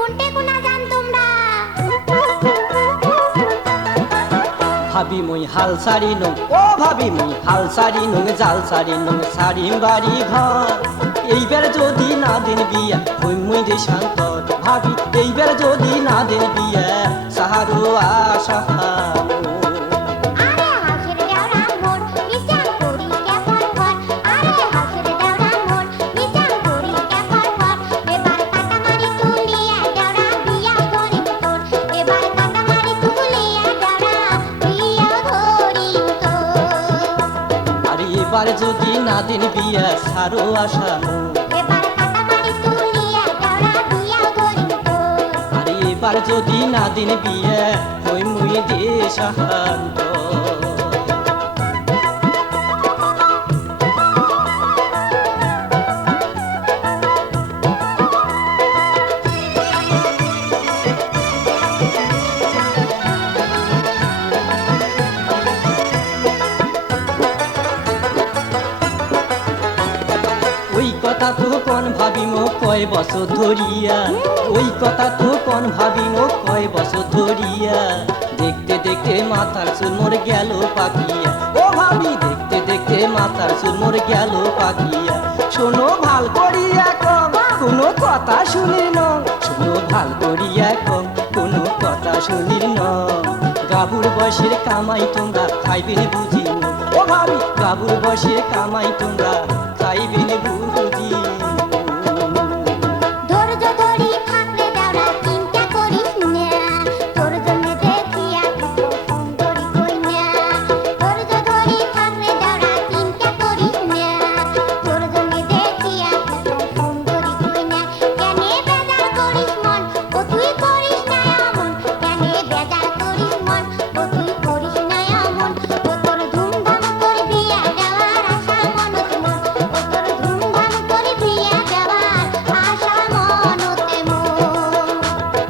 কোনটে কোনা জান তোমরা ভাবি মুই হাল সারি নং ও ভাবি মুই হাল সারি নং জাল সারি নং সারি বাড়ি ঘর এইবার যদি না দেন বিয়া হই মুই রে শান্তর ভাবি এইবার যদি না দেন বিয়া সাহারো আশা আরে হাসের দেওরা মোর নিচাং করি কেফর ফর আরে হাসের দেওরা মোর নিচাং করি কেফর ফর এবার কাটামারি তুলিয়া দেওরা বিয়া ধরিম তোর এবার কাটামারি তুলিয়া দেওরা বিয়া ধরিম তোর আরে এবার যদি না দেন বিয়া সারো আশা এবার কাটামারি তুলিয়া দেওরা বিয়া ধরিম তোর আরে এবার যদি না দেন বিয়া হই মুই দে শান্ত ওই কথা তো কোন ভাবিম কয় বছর ধরিয়া ওই কথা তো কোন ভাবিম কয় বছর ধরিয়া দেখতে দেখতে মাথার চুল মোর গেল পাকিয়া ও ভাবি দেখতে দেখতে মাথার চুল মোর গেল পাকিয়া শোনো ভাল করিয়া কম কোনো কথা শুনির ন শোনো ভাল করিয়া কম কোনো কথা শুনির ন গাবুর বয়সের কামাই তোমরা খাইবেন বুঝি ও ভাবি গাবুর বয়সের কামাই তোমরা খাইবেন বুঝি ধৈর্য ধরি থাকলে দেওরা চিন্তা করিস না তোর জন্য দেখিয়া কত সুন্দরী কইনা ধৈর্য ধরি থাকলে দেওরা চিন্তা করিস না তোর জন্য দেখিয়া কত সুন্দরী কইনা কেনে বেজার করিস মন ও তুই করিস না এমন কেনে বেজার করিস মন ও তুই করিস না এমন ও তোর ধুমধাম করে বিয়া দেওয়ার আশা মনত মোর ও তোর ধুমধাম করে বিয়া দেওয়ার আশা মনতে মোর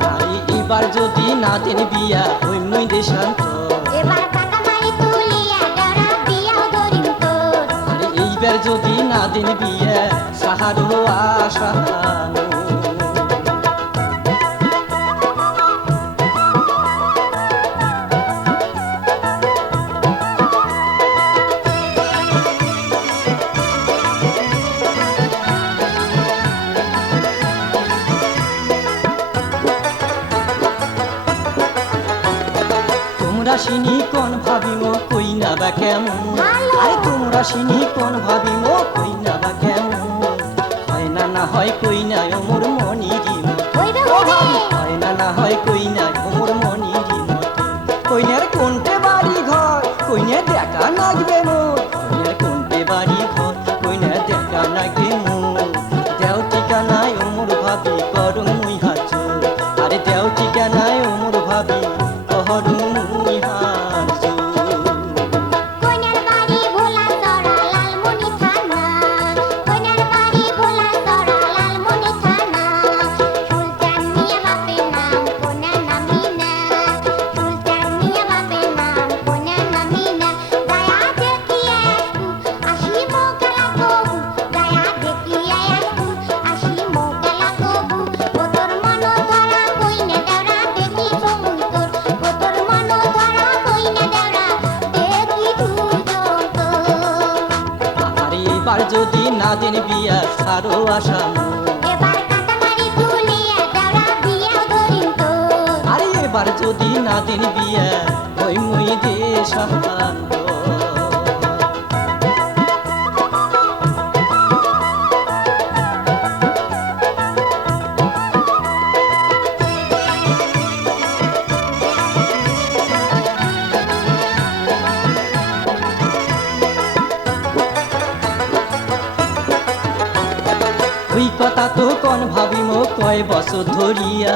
আরে এবার যদি না দেন বিয়া ওই মুই দে শান্ত এবার কাটামারি তুলিয়া দেওরা বিয়াও ধরিম তোর আরে এইবার যদি না দেন বিয়া সাহারো আশা তোমরা সিনি কোন ভাবিম কই না বা কেমন ভালো। আরে তোমরা সিনি কোন ভাবিম কই না বা কেমন হয় না না হয় কই না ওমর মনিরি হইবে ও হইবে ভাবি হয় না না হয় কই না ওমর মনিরি কইনার কোনটে বাড়ি ঘর কইনে দেখা লাগবে মোর কইনার কোনটে বাড়ি ঘর কইনে দেখা লাগবে মোর দেও ঠিকানায় ওমর ভাবি করুম মুই হাজুর আরে দেও ঠিকানায় ওমর ভাবি করুম মুই হাজুর কইনার বাড়ি ভোলা তরা লালমনি থানা কইনার বাড়ি ভোলা তরা লালমনি থানা সুলতান মিয়া বাপের নাম কোনা নামিনা সুলতান মিয়া বাপের নাম কোনা নামিনা দয়া দেখিয়া আসি মোকালা কবু দয়া দেখিয়া আসি মোকালা কবু ও তোর মন ধরা কইনা দেওরা দেখি সমুই তোর ও তোর মন ধরা কইনা দেওরা দেখি দুজন তোর আরে এবার যদি না দেন বিয়া সারো আশা এবার কাটামারি তুলিয়া দেওরা বিয়া ধরিম তোর আরে এবার যদি না দেন বিয়া ওই মুই দে শান্ত ওই কথা তো কোন ভাবিম কয় বছর ধরিয়া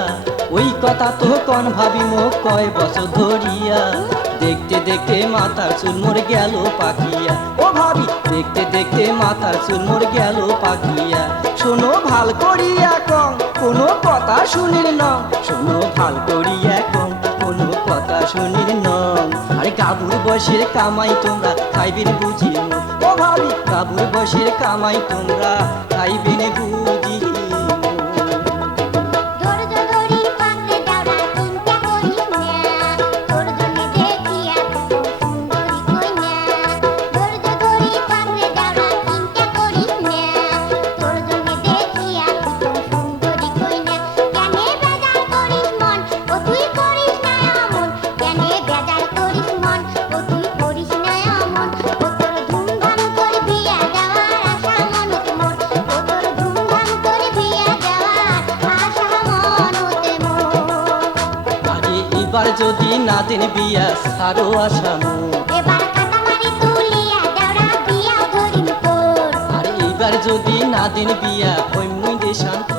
ওই কথা তো কোন ভাবিম কয় বছর ধরিয়া দেখতে দেখতে মাথার চুল মোর গেল পাকিয়া ও ভাবি দেখতে দেখতে মাথার চুল মোর গেল পাকিয়া শোনো ভাল করিয়া কম কোনো কথা শুনির ন শোনো ভাল করিয়া কম কোনো কথা শুনির ন আরে গাবুর বসের কামাই তোমরা খাইবেন বুঝি ও ভাবি গাবুর বসের কামাই তোমরা খাইবেন বুঝি ধৈর্য ধরি যদি না দিন বিয়া সারো আসামু এবার কাটামারি তুলিয়া দেওরা বিয়া ধরিম তোর আর এইবার যদি না দিন বিয়া ওই মুই দেশান্ত